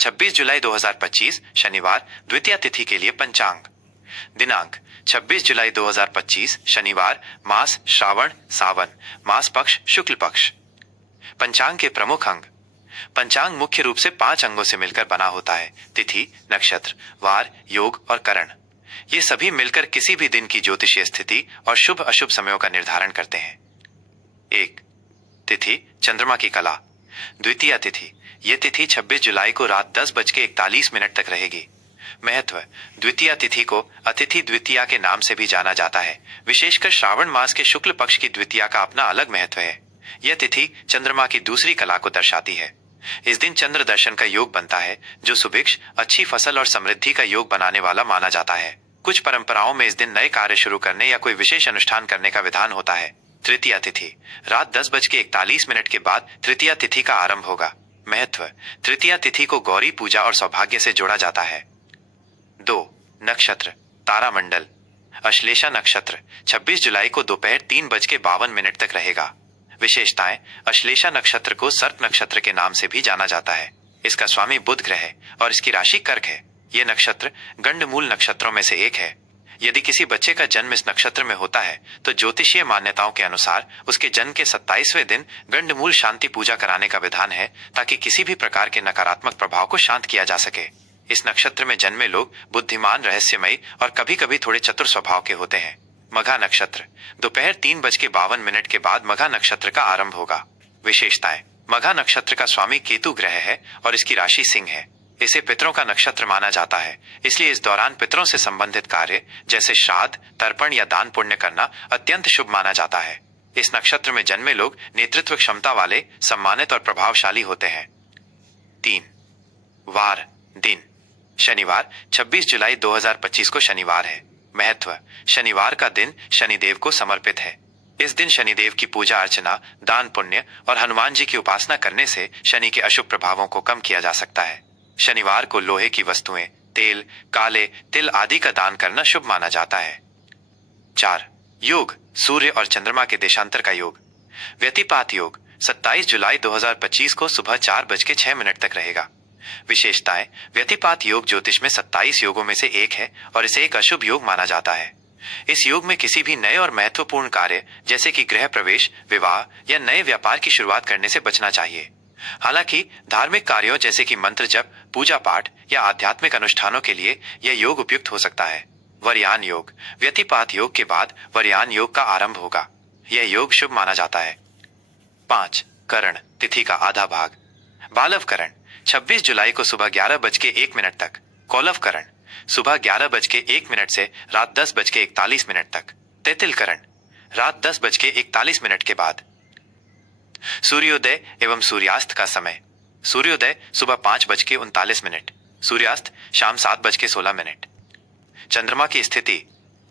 26 जुलाई 2025 शनिवार द्वितीया तिथि के लिए पंचांग। दिनांक 26 जुलाई 2025 शनिवार, मास श्रावण सावन, मास पक्ष शुक्ल पक्ष। पंचांग के प्रमुख अंग। पंचांग मुख्य रूप से 5 अंगों से मिलकर बना होता है: तिथि, नक्षत्र, वार, योग और करण। ये सभी मिलकर किसी भी दिन की ज्योतिषीय स्थिति और शुभ अशुभ समयों का निर्धारण करते हैं। 1. तिथि चंद्रमा की कला। द्वितीया तिथि। यह तिथि 26 जुलाई को रात 10:41 तक रहेगी। महत्व। द्वितीया तिथि को अतिथि द्वितीया के नाम से भी जाना जाता है। विशेषकर श्रावण मास के शुक्ल पक्ष की द्वितीया का अपना अलग महत्व है। यह तिथि चंद्रमा की दूसरी कला को दर्शाती है। इस दिन चंद्र दर्शन का योग बनता है, जो सुभिक्ष, अच्छी फसल और समृद्धि का योग बनाने वाला माना जाता है। कुछ परंपराओं में इस दिन नए कार्य शुरू करने या कोई विशेष अनुष्ठान करने का विधान होता है। तृतीया तिथि। रात 10:41 के बाद तृतीया तिथि का आरंभ होगा। महत्व। तृतीया तिथि को गौरी पूजा और सौभाग्य से जोड़ा जाता है। 2. नक्षत्र तारामंडल। अश्लेषा नक्षत्र 26 जुलाई को दोपहर 3:52 तक रहेगा। विशेषताएं। अश्लेषा नक्षत्र को सर्प नक्षत्र के नाम से भी जाना जाता है। इसका स्वामी बुध ग्रह है और इसकी राशि कर्क है। यह नक्षत्र गंडमूल नक्षत्रों में से एक है। यदि किसी बच्चे का जन्म इस नक्षत्र में होता है तो ज्योतिषीय मान्यताओं के अनुसार उसके जन्म के 27वें दिन गंडमूल शांति पूजा कराने का विधान है, ताकि किसी भी प्रकार के नकारात्मक प्रभाव को शांत किया जा सके। इस नक्षत्र में जन्मे लोग बुद्धिमान, रहस्यमयी और कभी कभी थोड़े चतुर स्वभाव के होते हैं। मघा नक्षत्र। दोपहर 3:52 के बाद मघा नक्षत्र का आरंभ होगा। विशेषताएं। मघा नक्षत्र का स्वामी केतु ग्रह है और इसकी राशि सिंह है। इसे पितरों का नक्षत्र माना जाता है, इसलिए इस दौरान पितरों से संबंधित कार्य जैसे श्राद्ध, तर्पण या दान पुण्य करना अत्यंत शुभ माना जाता है। इस नक्षत्र में जन्मे लोग नेतृत्व क्षमता वाले, सम्मानित और प्रभावशाली होते हैं। 3. वार दिन। शनिवार 26 जुलाई 2025 को शनिवार है। महत्व। शनिवार का दिन शनिदेव को समर्पित है। इस दिन शनिदेव की पूजा अर्चना, दान पुण्य और हनुमान जी की उपासना करने से शनि के अशुभ प्रभावों को कम किया जा सकता है। शनिवार को लोहे की वस्तुएं, तेल, काले तिल आदि का दान करना शुभ माना जाता है। 4. योग सूर्य और चंद्रमा के देशांतर का योग। व्यतिपात योग 27 जुलाई 2025 को सुबह 4:06 तक रहेगा। विशेषताएं। व्यतिपात योग ज्योतिष में 27 योगों में से एक है और इसे एक अशुभ योग माना जाता है। इस योग में किसी भी नए और महत्वपूर्ण कार्य जैसे कि गृह प्रवेश, विवाह या नए व्यापार की शुरुआत करने से बचना चाहिए। हालांकि धार्मिक कार्यों जैसे कि मंत्र जप, पूजा पाठ या आध्यात्मिक अनुष्ठानों के लिए यह योग उपयुक्त हो सकता है। वरयान योग। व्यतिपात योग के बाद वरयान योग का आरंभ होगा। यह योग शुभ माना जाता है। 5. करण तिथि का आधा भाग। बालव करण 26 जुलाई को सुबह 11:01 तक। कौलव करण सुबह 11:01 से रात 10:41 तक। तैतिल करण रात 10:41 के बाद। सूर्योदय एवं सूर्यास्त का समय। सूर्योदय सुबह 5:39, सूर्यास्त शाम 7:16। चंद्रमा की स्थिति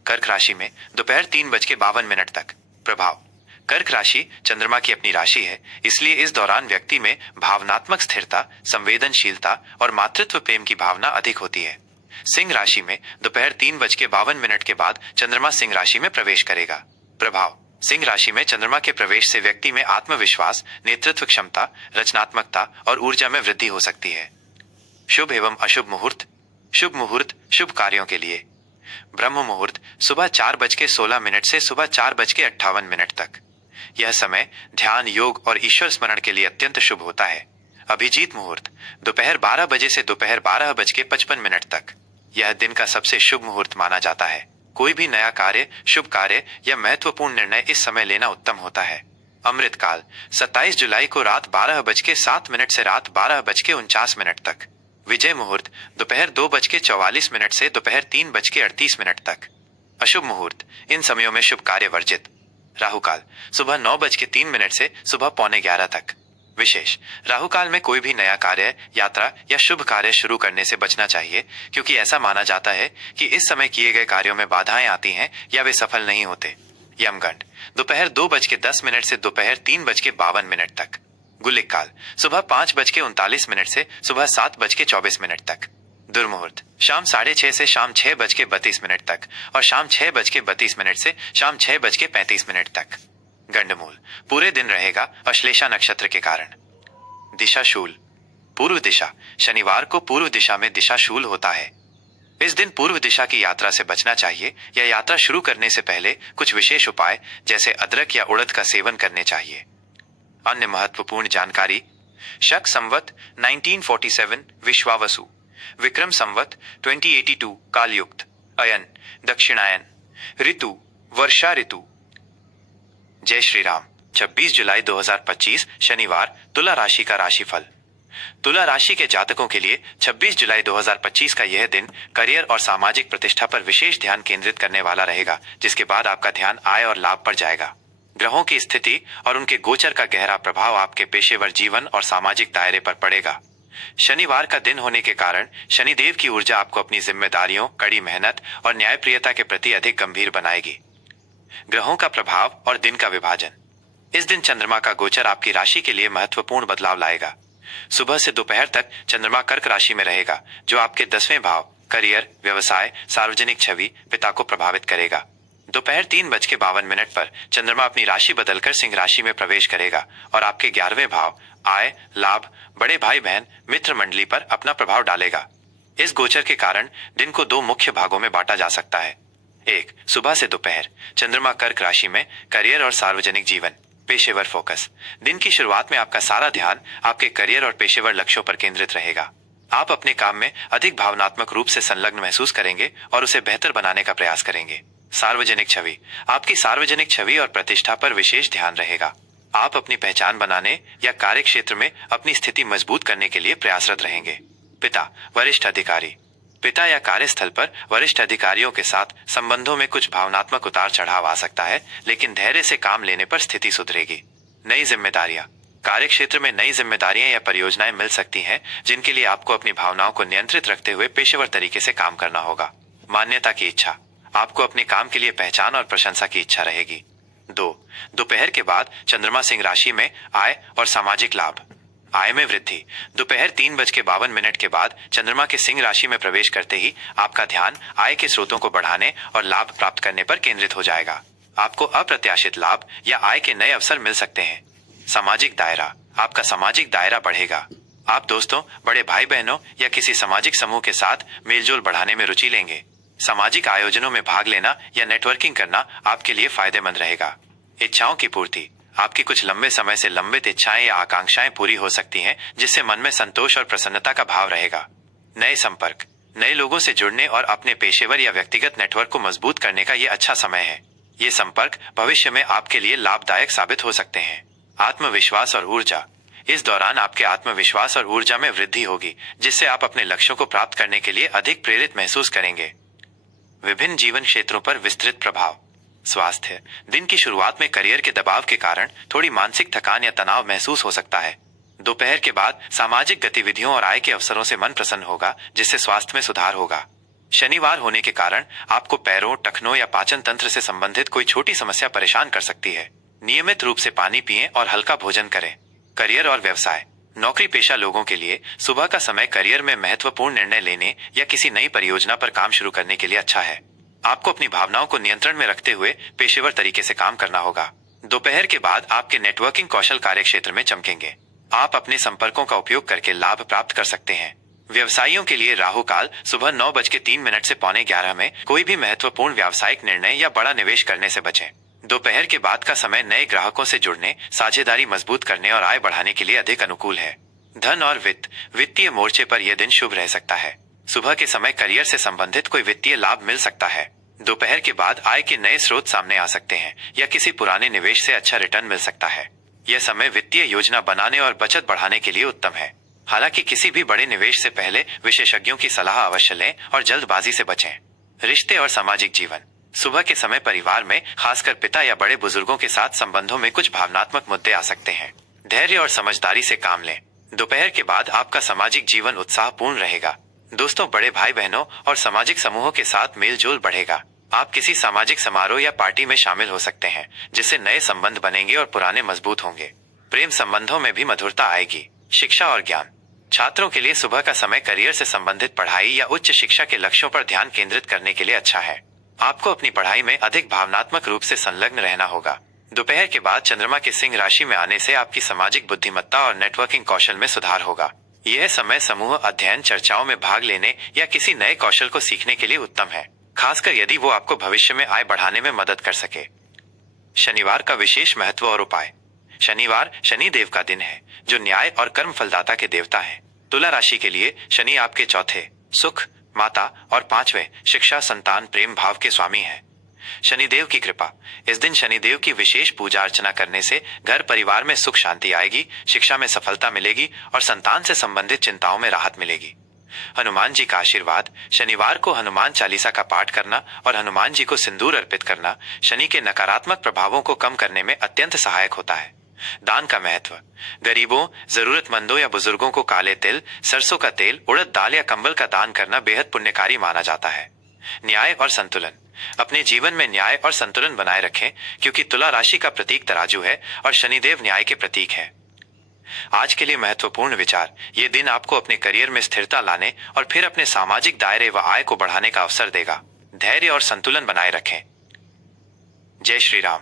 कर्क राशि में दोपहर 3:52 तक। प्रभाव। कर्क राशि चंद्रमा की अपनी राशि है, इसलिए इस दौरान व्यक्ति में भावनात्मक स्थिरता, संवेदनशीलता और मातृत्व प्रेम की भावना अधिक होती है। सिंह राशि में दोपहर 3:52 के बाद चंद्रमा सिंह राशि में प्रवेश करेगा। प्रभाव। सिंह राशि में चंद्रमा के प्रवेश से व्यक्ति में आत्मविश्वास, नेतृत्व क्षमता, रचनात्मकता और ऊर्जा में वृद्धि हो सकती है। शुभ एवं अशुभ मुहूर्त। शुभ मुहूर्त शुभ कार्यों के लिए। ब्रह्म मुहूर्त सुबह 4:16 से सुबह 4:58 तक। यह समय ध्यान, योग और ईश्वर स्मरण के लिए अत्यंत शुभ होता है। अभिजीत मुहूर्त दोपहर 12 बजे से दोपहर 12:55 तक। यह दिन का सबसे शुभ मुहूर्त माना जाता है। कोई भी नया कार्य, शुभ कार्य या महत्वपूर्ण निर्णय इस समय लेना उत्तम होता है। अमृत काल 27 जुलाई को रात 12:07 से रात 12:49 तक। विजय मुहूर्त दोपहर 2:44 से दोपहर 3:38 तक। अशुभ मुहूर्त इन समयों में शुभ कार्य वर्जित। राहु काल सुबह 9:03 से सुबह 11:15 तक। विशेष। राहु काल में कोई भी नया कार्य, यात्रा या शुभ कार्य शुरू करने से बचना चाहिए, क्योंकि ऐसा माना जाता है कि इस समय किए गए कार्यों में बाधाएं आती हैं या वे सफल नहीं होते। यमगंड दोपहर 2:10 से दोपहर 3:52 तक। गुलिक काल सुबह 5:39 से सुबह 7:24 तक। दुर्मुहूर्त शाम 6:30 से शाम 6:32 तक और शाम 6:32 से शाम 6:35 तक। गंडमूल पूरे दिन रहेगा अश्लेषा नक्षत्र के कारण। दिशा शूल पूर्व दिशा, शनिवार को पूर्व दिशा में दिशाशूल होता है। इस दिन पूर्व दिशा की यात्रा से बचना चाहिए या यात्रा शुरू करने से पहले कुछ विशेष उपाय जैसे अदरक या उड़द का सेवन करने चाहिए। अन्य महत्वपूर्ण जानकारी: शक संवत 1947 विश्वावसु, विक्रम संवत 2082 कालयुक्त, अयन दक्षिणायन, ऋतु वर्षा ऋतु। जय श्री राम। 26 जुलाई 2025 शनिवार, तुला राशि का राशिफल। तुला राशि के जातकों के लिए 26 जुलाई 2025 का यह दिन करियर और सामाजिक प्रतिष्ठा पर विशेष ध्यान केंद्रित करने वाला रहेगा, जिसके बाद आपका ध्यान आय और लाभ पर जाएगा। ग्रहों की स्थिति और उनके गोचर का गहरा प्रभाव आपके पेशेवर जीवन और सामाजिक दायरे पर पड़ेगा। शनिवार का दिन होने के कारण शनिदेव की ऊर्जा आपको अपनी जिम्मेदारियों, कड़ी मेहनत और न्यायप्रियता के प्रति अधिक गंभीर बनाएगी। ग्रहों का प्रभाव और दिन का विभाजन। इस दिन चंद्रमा का गोचर आपकी राशि के लिए महत्वपूर्ण बदलाव लाएगा। सुबह से दोपहर तक चंद्रमा कर्क राशि में रहेगा, जो आपके 10वें भाव, करियर, व्यवसाय, सार्वजनिक छवि, पिता को प्रभावित करेगा। दोपहर 3:52 पर चंद्रमा अपनी राशि बदलकर सिंह राशि में प्रवेश करेगा और आपके 11वें भाव, आय, लाभ, बड़े भाई बहन, मित्र मंडली पर अपना प्रभाव डालेगा। इस गोचर के कारण दिन को 2 मुख्य भागों में बांटा जा सकता है। 1. सुबह से दोपहर चंद्रमा कर्क राशि में, करियर और सार्वजनिक जीवन, पेशेवर फोकस। दिन की शुरुआत में आपका सारा ध्यान आपके करियर और पेशेवर लक्ष्यों पर केंद्रित रहेगा। आप अपने काम में अधिक भावनात्मक रूप से संलग्न महसूस करेंगे और उसे बेहतर बनाने का प्रयास करेंगे। सार्वजनिक छवि। आपकी सार्वजनिक छवि और प्रतिष्ठा पर विशेष ध्यान रहेगा। आप अपनी पहचान बनाने या कार्य क्षेत्र में अपनी स्थिति मजबूत करने के लिए प्रयासरत रहेंगे। पिता, वरिष्ठ अधिकारी। पिता या कार्यस्थल पर वरिष्ठ अधिकारियों के साथ संबंधों में कुछ भावनात्मक उतार चढ़ाव आ सकता है, लेकिन धैर्य से काम लेने पर स्थिति सुधरेगी। नई जिम्मेदारियां। कार्य क्षेत्र में नई जिम्मेदारियां या परियोजनाएं मिल सकती हैं, जिनके लिए आपको अपनी भावनाओं को नियंत्रित रखते हुए पेशेवर तरीके से काम करना होगा। मान्यता की इच्छा। आपको अपने काम के लिए पहचान और प्रशंसा की इच्छा रहेगी। 2. दोपहर के बाद चंद्रमा सिंह राशि में, आय और सामाजिक लाभ। आय में वृद्धि। दोपहर 3:52 के बाद चंद्रमा के सिंह राशि में प्रवेश करते ही आपका ध्यान आय के स्रोतों को बढ़ाने और लाभ प्राप्त करने पर केंद्रित हो जाएगा। आपको अप्रत्याशित लाभ या आय के नए अवसर मिल सकते हैं। सामाजिक दायरा। आपका सामाजिक दायरा बढ़ेगा। आप दोस्तों, बड़े भाई बहनों या किसी सामाजिक समूह के साथ मेलजोल बढ़ाने में रुचि लेंगे। सामाजिक आयोजनों में भाग लेना या नेटवर्किंग करना आपके लिए फायदेमंद रहेगा। इच्छाओं की पूर्ति। आपकी कुछ लंबे समय से लंबित इच्छाएं या आकांक्षाएं पूरी हो सकती हैं, जिससे मन में संतोष और प्रसन्नता का भाव रहेगा। नए संपर्क। नए लोगों से जुड़ने और अपने पेशेवर या व्यक्तिगत नेटवर्क को मजबूत करने का ये अच्छा समय है। ये संपर्क भविष्य में आपके लिए लाभदायक साबित हो सकते हैं। आत्मविश्वास और ऊर्जा। इस दौरान आपके आत्मविश्वास और ऊर्जा में वृद्धि होगी, जिससे आप अपने लक्ष्यों को प्राप्त करने के लिए अधिक प्रेरित महसूस करेंगे। विभिन्न जीवन क्षेत्रों पर विस्तृत प्रभाव। स्वास्थ्य। दिन की शुरुआत में करियर के दबाव के कारण थोड़ी मानसिक थकान या तनाव महसूस हो सकता है। दोपहर के बाद सामाजिक गतिविधियों और आय के अवसरों से मन प्रसन्न होगा, जिससे स्वास्थ्य में सुधार होगा। शनिवार होने के कारण आपको पैरों, टखनों या पाचन तंत्र से संबंधित कोई छोटी समस्या परेशान कर सकती है। नियमित रूप से पानी पिएं और हल्का भोजन करें। करियर और व्यवसाय। नौकरी पेशा लोगों के लिए सुबह का समय करियर में महत्वपूर्ण निर्णय लेने या किसी नई परियोजना पर काम शुरू करने के लिए अच्छा है। आपको अपनी भावनाओं को नियंत्रण में रखते हुए पेशेवर तरीके से काम करना होगा। दोपहर के बाद आपके नेटवर्किंग कौशल कार्य क्षेत्र में चमकेंगे। आप अपने संपर्कों का उपयोग करके लाभ प्राप्त कर सकते हैं। व्यवसायियों के लिए राहु काल सुबह 9:03 से 11:15 में कोई भी महत्वपूर्ण व्यावसायिक निर्णय या बड़ा निवेश करने से बचें। दोपहर के बाद का समय नए ग्राहकों से जुड़ने, साझेदारी मजबूत करने और आय बढ़ाने के लिए अधिक अनुकूल है। धन और वित्तीय मोर्चे पर यह दिन शुभ रह सकता है। सुबह के समय करियर से संबंधित कोई वित्तीय लाभ मिल सकता है। दोपहर के बाद आय के नए स्रोत सामने आ सकते हैं या किसी पुराने निवेश से अच्छा रिटर्न मिल सकता है। यह समय वित्तीय योजना बनाने और बचत बढ़ाने के लिए उत्तम है। हालांकि किसी भी बड़े निवेश से पहले विशेषज्ञों की सलाह अवश्य लें और जल्दबाजी से बचें। रिश्ते और सामाजिक जीवन। सुबह के समय परिवार में, खासकर पिता या बड़े बुजुर्गों के साथ संबंधों में कुछ भावनात्मक मुद्दे आ सकते हैं। धैर्य और समझदारी से काम लें। दोपहर के बाद आपका सामाजिक जीवन उत्साहपूर्ण रहेगा। दोस्तों, बड़े भाई बहनों और सामाजिक समूहों के साथ मेलजोल बढ़ेगा। आप किसी सामाजिक समारोह या पार्टी में शामिल हो सकते हैं, जिससे नए संबंध बनेंगे और पुराने मजबूत होंगे। प्रेम संबंधों में भी मधुरता आएगी। शिक्षा और ज्ञान। छात्रों के लिए सुबह का समय करियर से संबंधित पढ़ाई या उच्च शिक्षा के लक्ष्यों पर ध्यान केंद्रित करने के लिए अच्छा है। आपको अपनी पढ़ाई में अधिक भावनात्मक रूप से संलग्न रहना होगा। दोपहर के बाद चंद्रमा के सिंह राशि में आने से आपकी सामाजिक बुद्धिमत्ता और नेटवर्किंग कौशल में सुधार होगा। यह समय समूह अध्ययन चर्चाओं में भाग लेने या किसी नए कौशल को सीखने के लिए उत्तम है, खासकर यदि वो आपको भविष्य में आय बढ़ाने में मदद कर सके। शनिवार का विशेष महत्व और उपाय। शनिवार शनि देव का दिन है, जो न्याय और कर्म फलदाता के देवता हैं। तुला राशि के लिए शनि आपके चौथे सुख, माता और पांचवें शिक्षा, संतान, प्रेम भाव के स्वामी हैं। शनिदेव की कृपा। इस दिन शनिदेव की विशेष पूजा अर्चना करने से घर परिवार में सुख शांति आएगी, शिक्षा में सफलता मिलेगी और संतान से संबंधित चिंताओं में राहत मिलेगी। हनुमान जी का आशीर्वाद। शनिवार को हनुमान चालीसा का पाठ करना और हनुमान जी को सिंदूर अर्पित करना शनि के नकारात्मक प्रभावों को कम करने में अत्यंत सहायक होता है। दान का महत्व। गरीबों, जरूरतमंदों या बुजुर्गों को काले तिल, सरसों का तेल, उड़द दाल या कंबल का दान करना बेहद पुण्यकारी माना जाता है। न्याय और संतुलन। अपने जीवन में न्याय और संतुलन बनाए रखें, क्योंकि तुला राशि का प्रतीक तराजू है और शनिदेव न्याय के प्रतीक है। आज के लिए महत्वपूर्ण विचार। ये दिन आपको अपने करियर में स्थिरता लाने और फिर अपने सामाजिक दायरे व आय को बढ़ाने का अवसर देगा। धैर्य और संतुलन बनाए रखें। जय श्री राम।